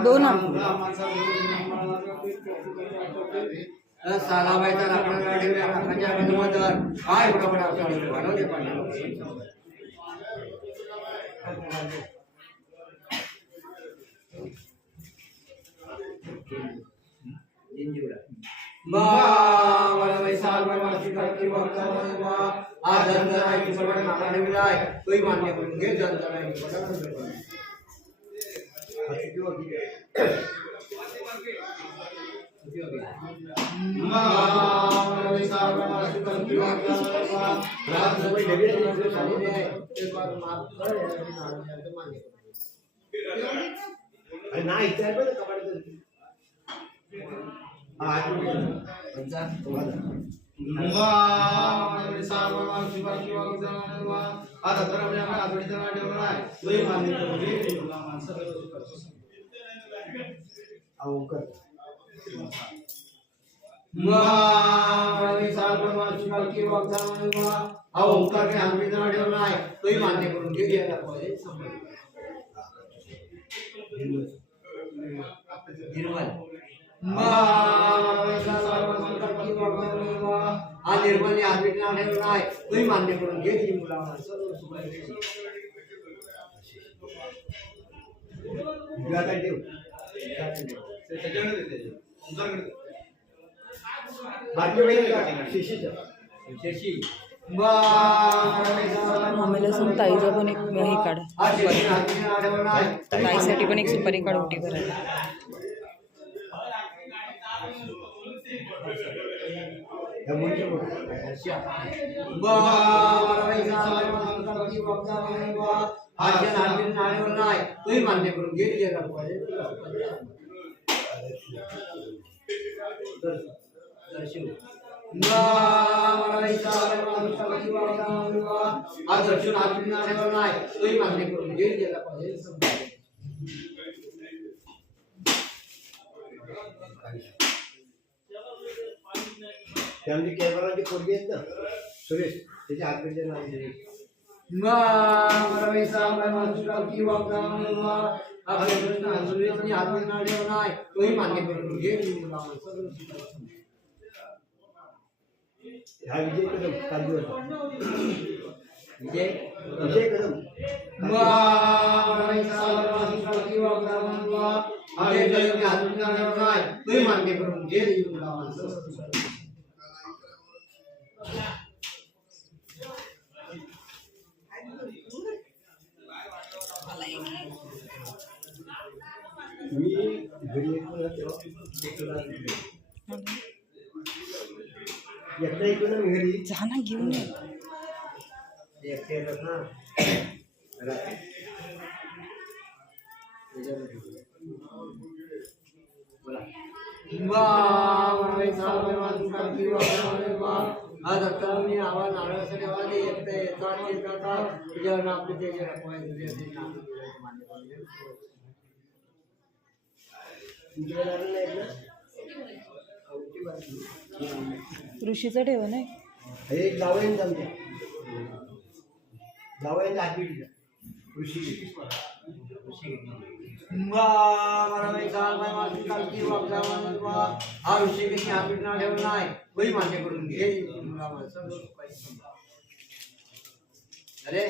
दोन सालाबाईचा राखण्याला ठेवल्या राखाच्या अनुमोदन काय बरोबर आपल्याला बनवले पाहिजे मान्य करून घे नाही ओंकार नाही तोही मान्य करून घ्यायला पाहिजे निर्मल नाही तोही मान्य करून घे मुला ताईचा पण एक हे काढ ताईसाठी पण एक सुपारी काढ उठी करायला तोही मान्य करून घे तोही मान्य करून घे त्यामध्ये कॅमेराची पोरगी आहेत ना सुरेश त्याचे हात पेटे नाही तोही मान्य करून घे हा विजय कदम काल विजय कदम तोही मान्य करून घे मी घरी येतो ना घरी जा ना घेऊन आवाज नारळासाठी आवाज येतो आपले ऋषीचं ठेव नाही एक जावं जमते जावं हात पेटी ऋषी हा ऋषी कशी हापीट ना ठेवला नाही तोही मान्य करून घे अरे